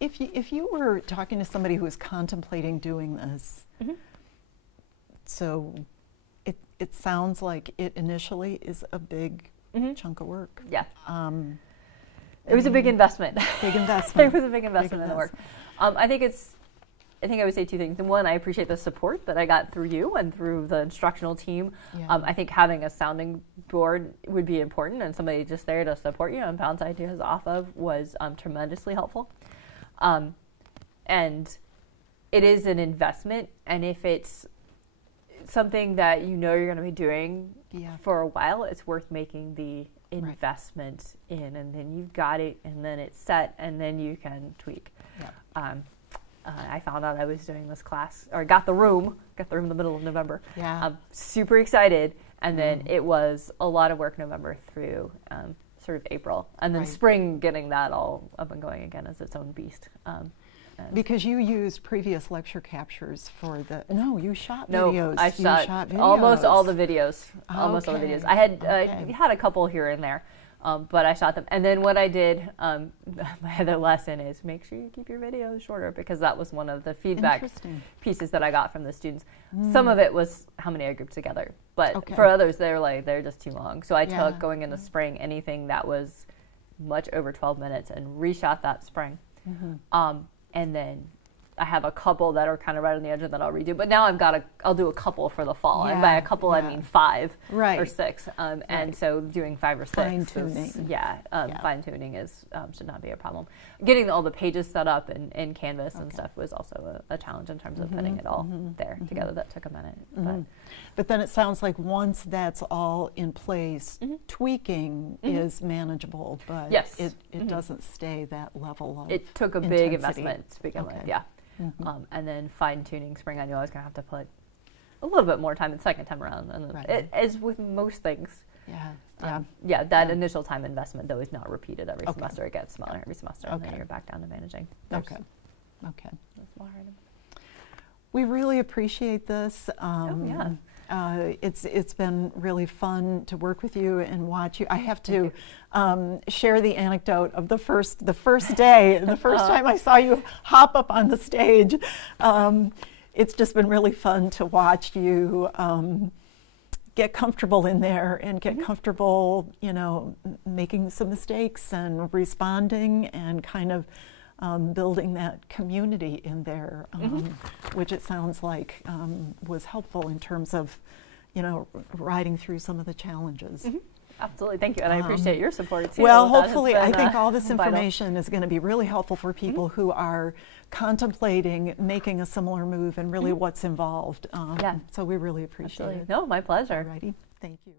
If you were talking to somebody who was contemplating doing this, so it sounds like it initially is a big chunk of work. It was a big investment. Big investment. It was a big investment in the work. I think I would say two things. And one, I appreciate the support that I got through you and through the instructional team. I think having a sounding board would be important, and somebody just there to support you and bounce ideas off of was tremendously helpful. And it is an investment, and if it's something that you're going to be doing for a while, it's worth making the investment in, and then you've got it, and then it's set, and then you can tweak. I found out I was doing this class, or got the room in the middle of November. I'm super excited, and then it was a lot of work November through sort of April, and then spring, getting that all up and going again is its own beast. Because you used previous lecture captures for the... No, you shot videos. I shot videos. Almost all the videos. Almost all the videos. I had had a couple here and there, but I shot them. And then what I did, my other lesson is make sure you keep your videos shorter, because that was one of the feedback pieces that I got from the students. Some of it was how many I grouped together, but for others, they're just too long. So I took, going in the spring, anything that was much over 12 minutes and reshot that spring. And then I have a couple that are kind of right on the edge of that I'll redo. But now I'll do a couple for the fall. And by a couple, I mean 5 or 6. And so doing 5 or 6. Fine-tuning. Fine-tuning should not be a problem. Getting all the pages set up in Canvas and stuff was also a challenge in terms of putting it all there together. That took a minute. But then it sounds like once that's all in place, tweaking is manageable, but it doesn't stay that level of It took a big investment to begin with, and then fine-tuning spring, I knew I was going to have to put a little bit more time the second time around. And Right. as with most things, that initial time investment, though, is not repeated every semester. It gets smaller every semester, and then you're back down to managing. Okay. That's more hard. We really appreciate this. It's been really fun to work with you and watch you. I have to share the anecdote of the first day, the first time I saw you hop up on the stage. It's just been really fun to watch you get comfortable in there and get comfortable, making some mistakes and responding and kind of building that community in there, which it sounds like was helpful in terms of, riding through some of the challenges. Absolutely, thank you, and I appreciate your support too. Well, hopefully, I think all this information is going to be really helpful for people who are contemplating making a similar move and really what's involved. So we really appreciate it. No, my pleasure. Alrighty, thank you.